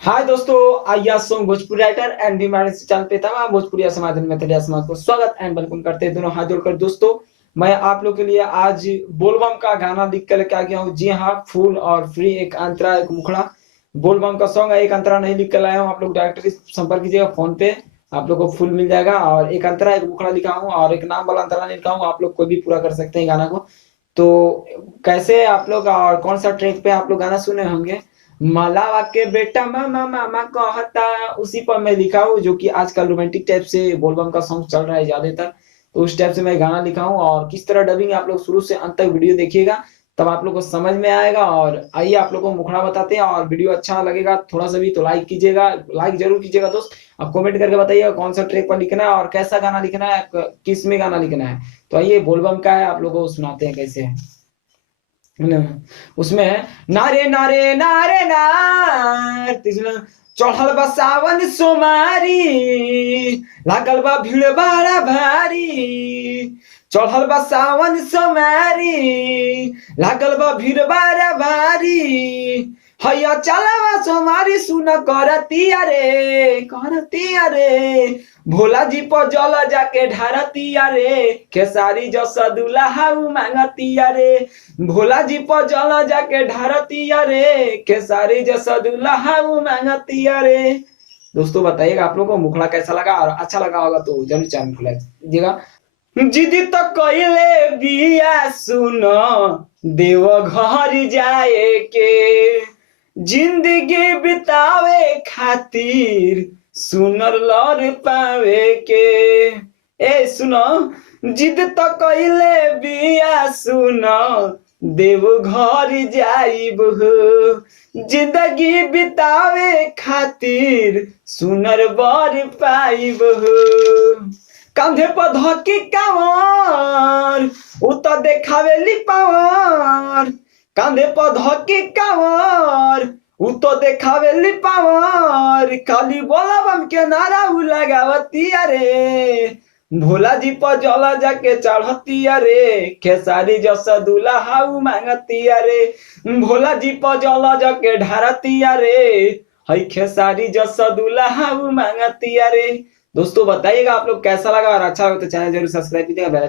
हाय दोस्तों, आइया song Bhojpuri writer and भी हमारे चैनल पे तमाम भोजपुरी समाधान में समाज को स्वागत एंड वेलकम करते हैं दोनों हाथ जोड़कर। दोस्तों, मैं आप लोग के लिए आज बोलबम का गाना लिख कर लेके आ गया हूँ। जी हाँ, फुल और फ्री एक अंतरा एक मुखड़ा बोलबम का सॉन्ग है। एक अंतरा नहीं लिख कर लाया हूँ, आप लोग डायरेक्टली संपर्क कीजिएगा फोन पे, आप लोग को फुल मिल जाएगा। और एक अंतरा एक मुखड़ा लिखा हूँ और एक नाम वाला अंतरा नहीं लिखा हूँ, आप लोग कोई भी पूरा कर सकते हैं गाना को। तो कैसे आप लोग और कौन सा ट्रैक पे आप लोग गाना सुने होंगे? मालावा के बेटा मामा मामा कहता, उसी पर मैं लिखा हूँ, जो कि आजकल रोमांटिक टाइप से बोलबम का सॉन्ग चल रहा है ज्यादातर। तो उस टाइप से मैं गाना लिखा हूँ और किस तरह डबिंग आप लोग शुरू से अंत तक वीडियो देखिएगा, तब आप लोग को समझ में आएगा। और आइए आप लोग को मुखड़ा बताते हैं। और वीडियो अच्छा लगेगा थोड़ा सा भी तो लाइक कीजिएगा, लाइक जरूर कीजिएगा दोस्त। आप कमेंट करके बताइएगा कौन सा ट्रैक पर लिखना है और कैसा गाना लिखना है, किस में गाना लिखना है। तो आइए बोलबम का है, आप लोगों को सुनाते हैं कैसे है। उसमें है नारे नारे नारे नार तीसरा, चढ़ल बा सावन सोमारी, लागल बा भीड़ बड़ा भारी। चढ़ल बा सावन सोमारी, लागल बा भीड़ बड़ा भारी। हैया चलवा सोमारी सुन करती अरे भोला जी पर जल जाके ढारतिया रे, खेसारी जस दुल्हा मांगतिया रे। भोला जी पर जल जाके ढारतिया रे, खेसारी जस दुल्हा मांगतिया रे। दोस्तों बताइएगा आप लोगों को मुखड़ा कैसा लगा, और अच्छा लगा होगा तो जरूर चैनल को लाइक कीजिएगा। जिदी तो कइले बिया सुनो, देव घर जाए के, जिंदगी बितावे खातिर सुनर लड़ पावे के। ए सुनो, जिद तो कइले बिया सुनो, देव घर जाइब हो, जिंदगी बितावे खातिर सुनर बर पाइब हो। कांधे पर धके कांवर, उ तो देखावेली पावर। कांधे पर धके कांवर, उ तो देखावेली पावर। खाली बोला बम के नारा उ लगावती अरे, भोला जी पर जला जाके चढ़ती अरे, खेसारी जस दुल्हा मांगती अरे। भोला जी पर जला जाके ढारती अरे, हई खेसारी जस दुल्हा मांगती अरे। दोस्तों बताइएगा आप लोग कैसा लगा, और अच्छा लगा तो चैनल जरूर सब्सक्राइब कीजिएगा, बेल आइकन